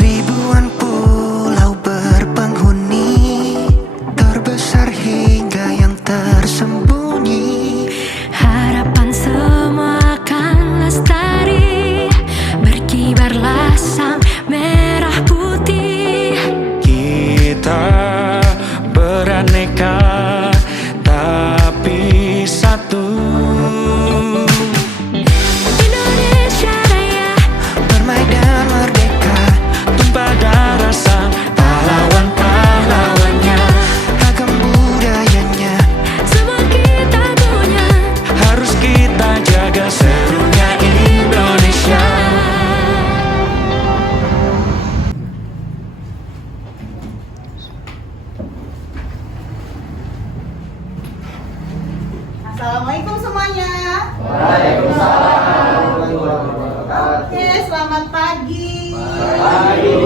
Ribuan pulau berpenghuni, terbesar hingga yang tersembunyi. Harapan semua akan lestari, berkibarlah sang merah putih. Kita beraneka tapi satu. Indonesia Raya, Bermedan merdeka, tumpah darah sang pahlawan-pahlawannya. Ragam budayanya semua kita punya. harus kita jaga, serunya Indonesia. Assalamualaikum semuanya. Waalaikumsalam. Oke, selamat pagi. Pagi.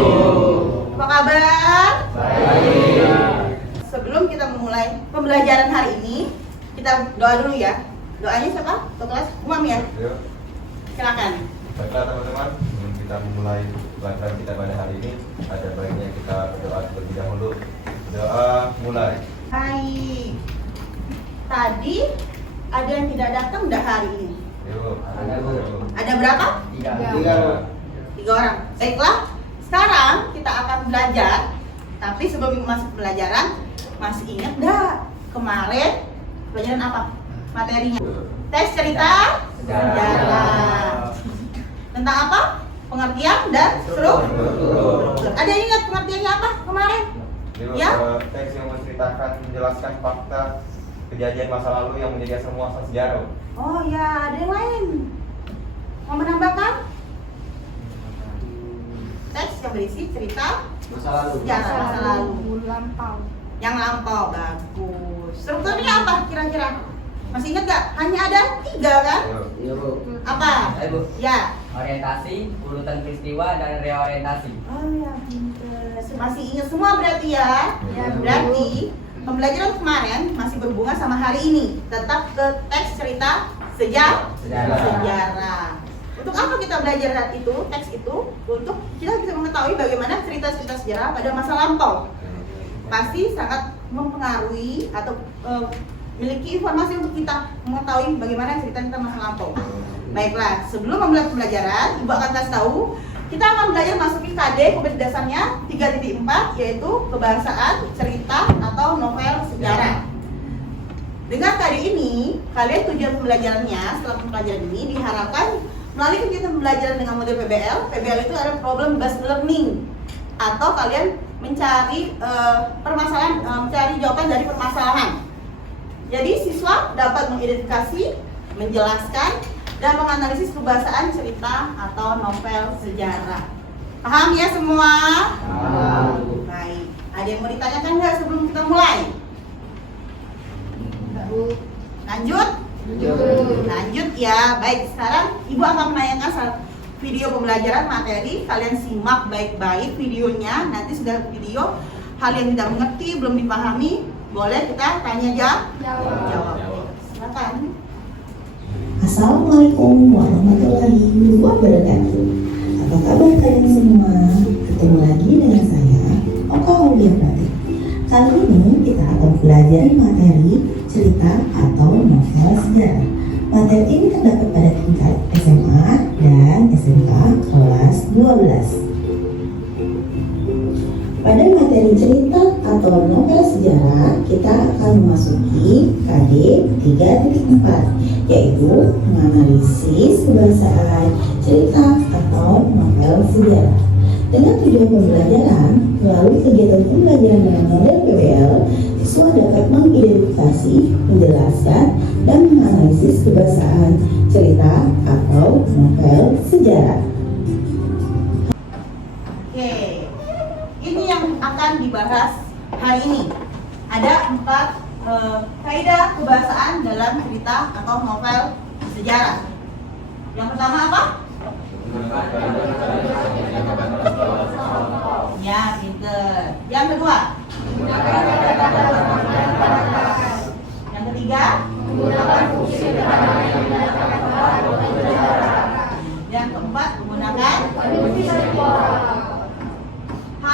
Apa kabar? Baik. Sebelum kita memulai pembelajaran hari ini, kita doa dulu ya. Doanya siapa? Ketua kelas Umam ya. Yuk, Silakan. baiklah teman-teman, sebelum kita memulai pelajaran kita pada hari ini, ada baiknya kita berdoa terlebih dahulu. Doa mulai. Baik. Tadi ada yang tidak datang dah hari ini. Yuk, Ada berapa? Tiga. 3 orang. Baiklah. Sekarang kita akan belajar. Tapi sebelum masuk pelajaran, masih ingat dah kemarin pelajaran apa? Materinya. Tes cerita sejarah. Tentang apa? Pengertian dan struktur. Ada yang ingat pengertiannya apa kemarin? Yuk, Ya. teks yang menceritakan, menjelaskan fakta kejadian masa lalu yang menjadi asal muasal sejarah. Oh ya, ada yang lain. Mau menambahkan? Teks yang berisi cerita sejarah masa lalu. Yang lampau, bagus. Strukturnya apa kira-kira? Masih ingat gak? Hanya ada 3 kan? Yuk. Iya Bu. Apa? Ayo Bu. Ya. Orientasi, urutan peristiwa, dan reorientasi. Oh ya, pinter. Masih ingat semua berarti ya? Ya, Bu. Berarti pembelajaran kemarin masih berhubungan sama hari ini. Tetap ke teks cerita sejarah. Untuk apa kita belajar saat itu, teks itu? Untuk kita bisa mengetahui bagaimana cerita-cerita sejarah pada masa lampau. Pasti sangat mempengaruhi atau memiliki informasi untuk kita mengetahui bagaimana cerita kita masa lampau. Baiklah, sebelum memulai pembelajaran, Ibu akan kasih tahu kita akan belajar masuki KD kompetensi dasarnya 3.4, yaitu kebahasaan, cerita, atau novel sejarah. Dengan KD ini, kalian tujuan pembelajarannya setelah pembelajaran ini diharapkan melalui kegiatan pembelajaran dengan model PBL. PBL itu adalah problem based learning, atau kalian mencari permasalahan, mencari jawaban dari permasalahan. Jadi siswa dapat mengidentifikasi, menjelaskan, dan menganalisis kebahasaan cerita atau novel sejarah. Paham ya semua? Baik. Ada yang mau ditanyakan nggak sebelum kita mulai? Lanjut? Lanjut ya. Baik, sekarang Ibu akan menayangkan video pembelajaran materi. Kalian simak baik-baik videonya. Nanti sudah video hal yang tidak mengerti, belum dipahami, boleh kita tanya jawab. Silakan. Assalamualaikum warahmatullahi wabarakatuh. Apa kabar kalian semua? Ketemu lagi dengan saya, Oka Aulia Pratik. Kali ini kita akan belajar materi cerita atau novel sejarah. Materi ini terdapat pada tingkat SMA dan SMK kelas 12. Pada materi cerita atau novel sejarah, kita akan memasuki KD 3.4, yaitu menganalisis kebahasaan cerita atau novel sejarah. Dengan tujuan pembelajaran, melalui kegiatan pembelajaran dengan model PBL, siswa dapat mengidentifikasi, menjelaskan, dan menganalisis kebahasaan cerita atau novel sejarah. Oke, ini yang akan dibahas hari ini. Ada 4 kaidah kebahasaan dalam cerita atau novel sejarah. Yang pertama apa? Ya, pinter. Yang kedua? Yang ketiga? Yang keempat menggunakan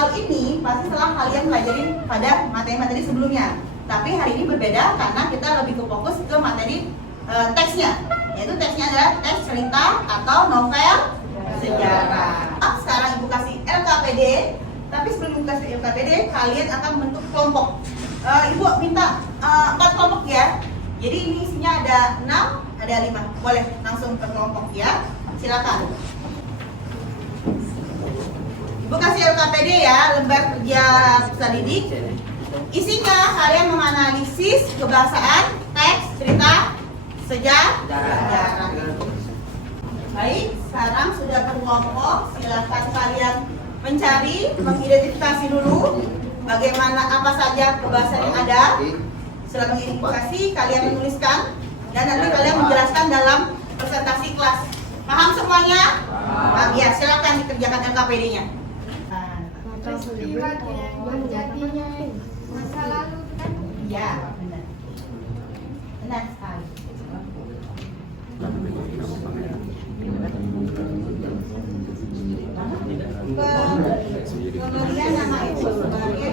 hal ini pasti setelah kalian pelajarin pada materi-materi sebelumnya. Tapi hari ini berbeda karena kita lebih ke fokus ke materi teksnya. Yaitu teksnya adalah teks cerita atau novel sejarah. Sekarang Ibu kasih LKPD. Tapi sebelum Ibu kasih LKPD, kalian akan membentuk kelompok. Ibu minta 4 kelompok ya. Jadi ini isinya ada 6, ada 5. Boleh langsung ke kelompok ya. Silakan. Ibu kasih LKPD ya, lembar kerja peserta didik. Isinya kalian menganalisis kebahasaan, teks, cerita, sejarah. Baik, sekarang sudah berkelompok. Silakan kalian mencari, mengidentifikasi dulu bagaimana apa saja kebahasaan yang ada. Setelah mengidentifikasi, kalian menuliskan dan nanti kalian menjelaskan dalam presentasi kelas. Paham semuanya? Paham ya, silakan dikerjakan LKPD-nya. Peristiwa yang jadinya masa lalu kan. Ya, benar. Benar sekali. Pemberian nama itu sebagai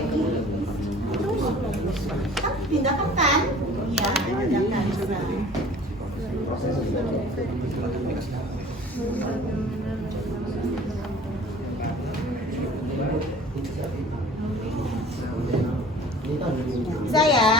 tindakan kan? Iya, tindakan. Bisa ya?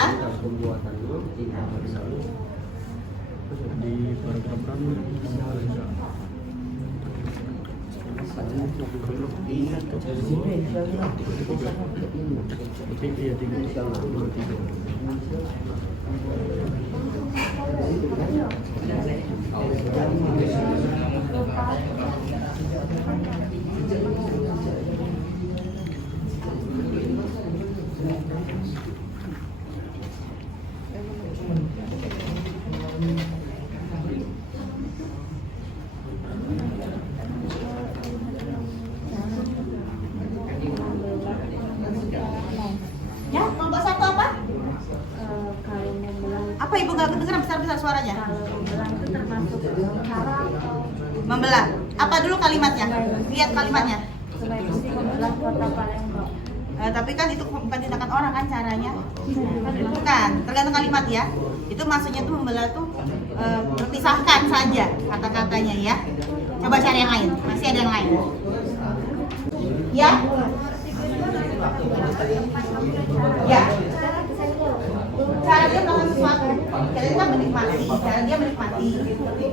Ya, kelompok satu apa? Kalau membelah, Apa Ibu nggak kedengeran besar-besar suaranya? kalau membelah itu termasuk cara atau Membelah. Apa dulu kalimatnya? Lihat kalimatnya. seleksi membelah kota Palembang. Tapi kan itu bukan tindakan orang kan caranya? Bukan, tergantung kalimat ya. Itu maksudnya tuh membelah tuh berpisahkan saja kata-katanya ya. Coba cari yang lain, masih ada yang lain. Ya? Ya. Cara dia melakukan sesuatu, cara dia menikmati, cara dia menikmati.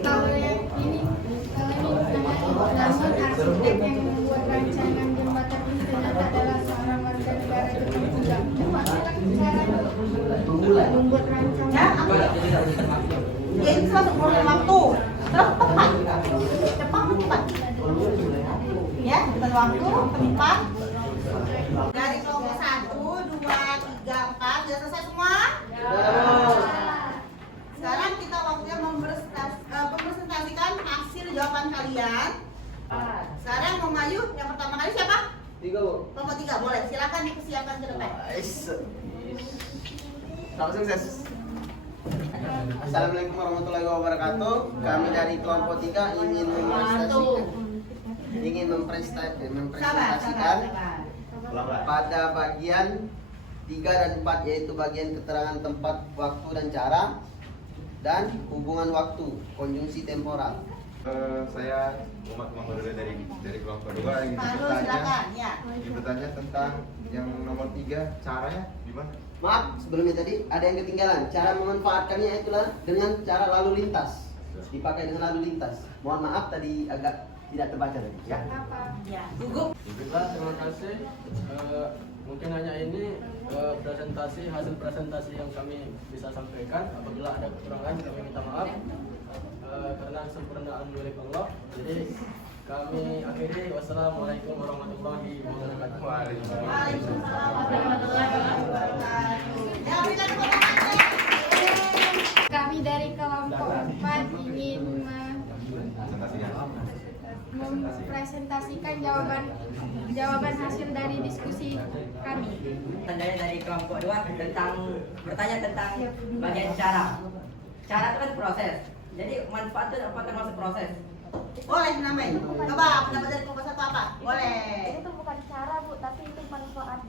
Kalau yang ini, namun arsitek yang membuat rancangan jembatan ini ternyata adalah seorang warga negara Jepang juga. Cara membuat rancangan. Ya, apa? Ya itu masuk program waktu. Terus tepat. Cepat tepat. Ya, bukan waktu, tepat. Dari kelompok 1, 2, 3, 4, sudah selesai semua? Sekarang kita waktunya mempresentasikan hasil jawaban kalian. Sekarang mau maju, yang pertama kali siapa? 3, Bu. Kelompok 3, boleh. Silakan dipersiapkan ke depan. Selamat sukses. Assalamualaikum warahmatullahi wabarakatuh. Kami dari kelompok 3 ingin mempresentasikan pada bagian 3 dan 4, yaitu bagian keterangan tempat, waktu dan cara, dan hubungan waktu, konjungsi temporal. Saya Muhammad Mahmudullah dari kelompok 2 ingin Lalu bertanya. silakan, ya. Ingin bertanya tentang yang nomor 3, caranya gimana? Maaf, sebelumnya tadi ada yang ketinggalan. Cara memanfaatkannya itulah dengan cara lalu lintas. Dipakai dengan lalu lintas. Mohon maaf tadi agak tidak terbaca tadi. Ya. Ya, gugup. Baiklah, terima kasih. Mungkin hanya ini hasil presentasi yang kami bisa sampaikan. Apabila ada kekurangan kami minta maaf. Karena kesempurnaan milik Allah. Jadi kami akhiri. Wassalamualaikum warahmatullahi wabarakatuh. Waalaikumsalam warahmatullahi wabarakatuh. Ya, berikan tepuk tangan. Kami dari kelompok 4 ingin mempresentasikan jawaban hasil dari diskusi kami. Tandanya dari kelompok 2 bertanya tentang bagian cara. Cara itu kan proses. Jadi manfaat itu apa termasuk proses? Boleh nambahin. Coba pendapat dari kelompok 1 apa? Boleh. Itu bukan cara Bu, tapi itu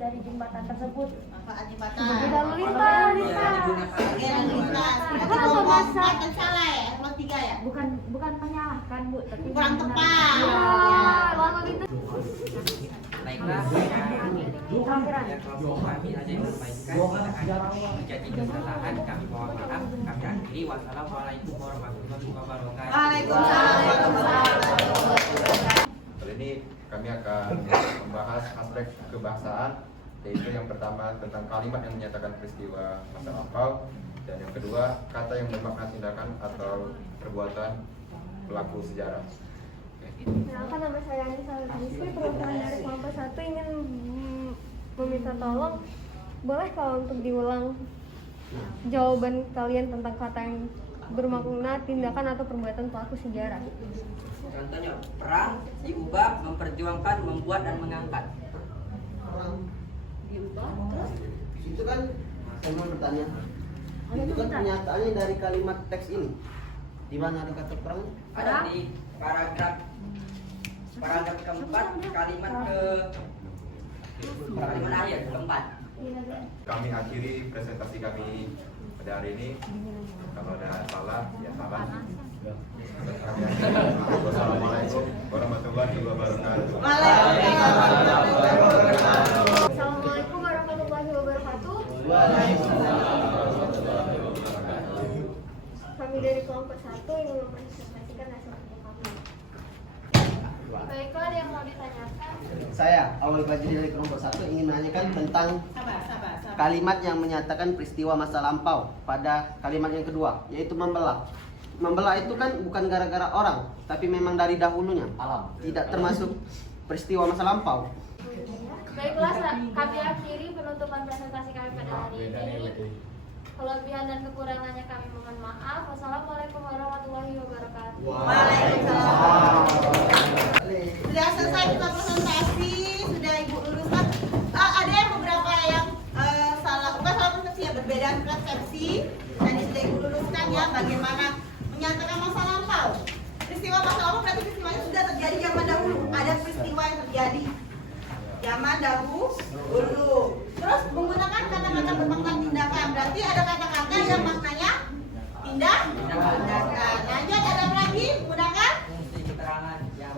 dari jembatan tersebut. Manfaat jembatan. Sebagai lalu lintas. Sebagai lalu lintas. Itu Berarti kan ngomong otomatis. empat dan salah ya, kalau 3 ya. Bukan menyalahkan Bu, tapi Kurang tepat. Lalu lintas. Baiklah, yang kelompok kami ada yang sampaikan kita akan menjadi kesalahan, kami mohon maaf, kami akhiri. Wassalamualaikum warahmatullahi wabarakatuh. Waalaikumsalam. Kali ini kami akan membahas aspek kebangsaan, yaitu yang pertama tentang kalimat yang menyatakan peristiwa masa lampau, dan yang kedua kata yang bermakna tindakan atau perbuatan pelaku sejarah. Kenalkan, nama saya Anissa Rizky, perwakilan dari kelompok 1 ingin meminta tolong, boleh kalau untuk diulang jawaban kalian tentang kata yang bermakna tindakan atau perbuatan pelaku sejarah. Contohnya, perang diubah, memperjuangkan, membuat, dan mengangkat. Itu kan saya mau bertanya. Itu kan pernyataannya dari kalimat teks ini. Di mana ada kata perang? Ada di paragraf keempat, kalimat akhir keempat. Kami akhiri presentasi kami pada hari ini. Kalau ada salah, ya salah. Kami akhiri. Wassalamualaikum warahmatullahi wabarakatuh. Assalamualaikum warahmatullahi wabarakatuh. Kami dari kelompok 1 ingin mempresentasikan hasil kerja kami. Baiklah, ada yang mau ditanyakan? Saya, Awal Bajri dari kelompok 1 ingin menanyakan tentang Sabar. kalimat yang menyatakan peristiwa masa lampau pada kalimat yang kedua, yaitu membelah. Membelah itu kan bukan gara-gara orang, tapi memang dari dahulunya. Tidak termasuk peristiwa masa lampau. Baiklah, kami akhiri penutupan presentasi kami pada hari ini. Kelebihan dan kekurangannya kami mohon maaf. Wassalamualaikum warahmatullahi wabarakatuh. Waalaikumsalam. Sudah selesai kita presentasi, sudah Ibu luruskan. Ada yang beberapa yang bukan salah persepsi ya, berbeda persepsi. Dan sudah Ibu luruskan ya, bagaimana menyatakan masa lampau. Peristiwa masa lampau berarti peristiwanya sudah terjadi zaman dahulu. Ada peristiwa yang terjadi zaman dahulu. Terus menggunakan kata-kata bermakna tindakan. Berarti ada kata-kata yang maknanya tindakan. Lanjut, ada apa lagi? Menggunakan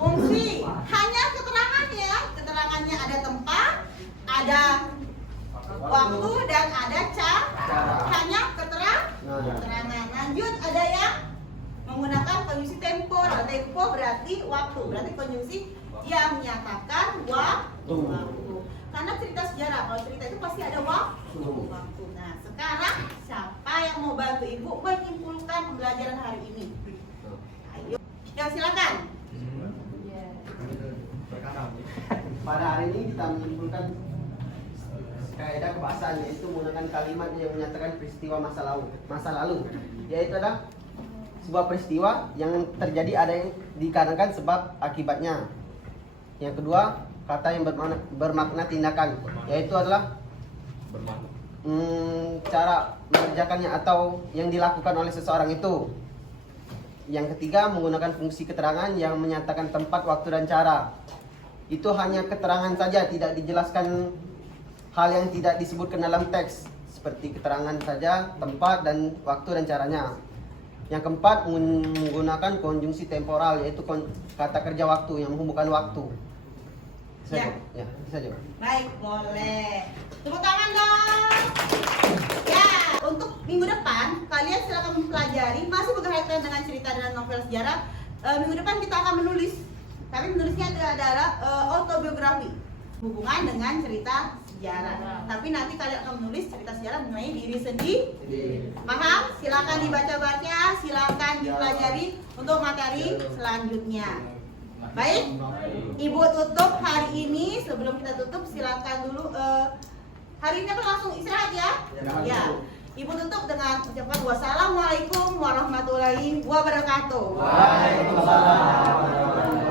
fungsi. Hanya keterangannya. Keterangannya ada tempat, ada waktu, dan ada cara. Hanya keterangan. Lanjut, ada yang menggunakan konjungsi tempo. Tempo berarti waktu. Berarti konjungsi yang menyatakan waktu. Karena cerita sejarah, kalau cerita itu pasti ada waktu. Nah, sekarang siapa yang mau bantu Ibu menyimpulkan pembelajaran hari ini? Ayo, ya silakan. Pada hari ini kita menyimpulkan kaidah kebahasaan, yaitu menggunakan kalimat yang menyatakan peristiwa masa lalu, yaitu adalah sebuah peristiwa yang terjadi ada yang dikarenakan sebab akibatnya. Yang kedua, kata yang bermakna tindakan, yaitu adalah cara mengerjakannya atau yang dilakukan oleh seseorang itu. Yang ketiga, menggunakan fungsi keterangan yang menyatakan tempat, waktu, dan cara. Itu hanya keterangan saja, tidak dijelaskan hal yang tidak disebutkan dalam teks, seperti keterangan saja, tempat, dan waktu dan caranya. Yang keempat, menggunakan konjungsi temporal, yaitu kata kerja waktu yang menghubungkan waktu. Ya, bisa juga. Baik, boleh. Tepuk tangan dong. Ya, untuk minggu depan kalian silakan mempelajari, masih berkaitan dengan cerita dan novel sejarah. Minggu depan kita akan menulis, tapi menulisnya adalah autobiografi hubungan dengan cerita sejarah. Tapi nanti kalian akan menulis cerita sejarah mengenai diri sendiri. Paham? Silakan dibaca-baca, silakan dipelajari untuk materi selanjutnya. Baik, Ibu tutup hari ini. Sebelum kita tutup, silakan dulu. Hari ini apa langsung istirahat ya? Ya. Ibu tutup dengan ucapan wassalamualaikum warahmatullahi wabarakatuh. Waalaikumsalam.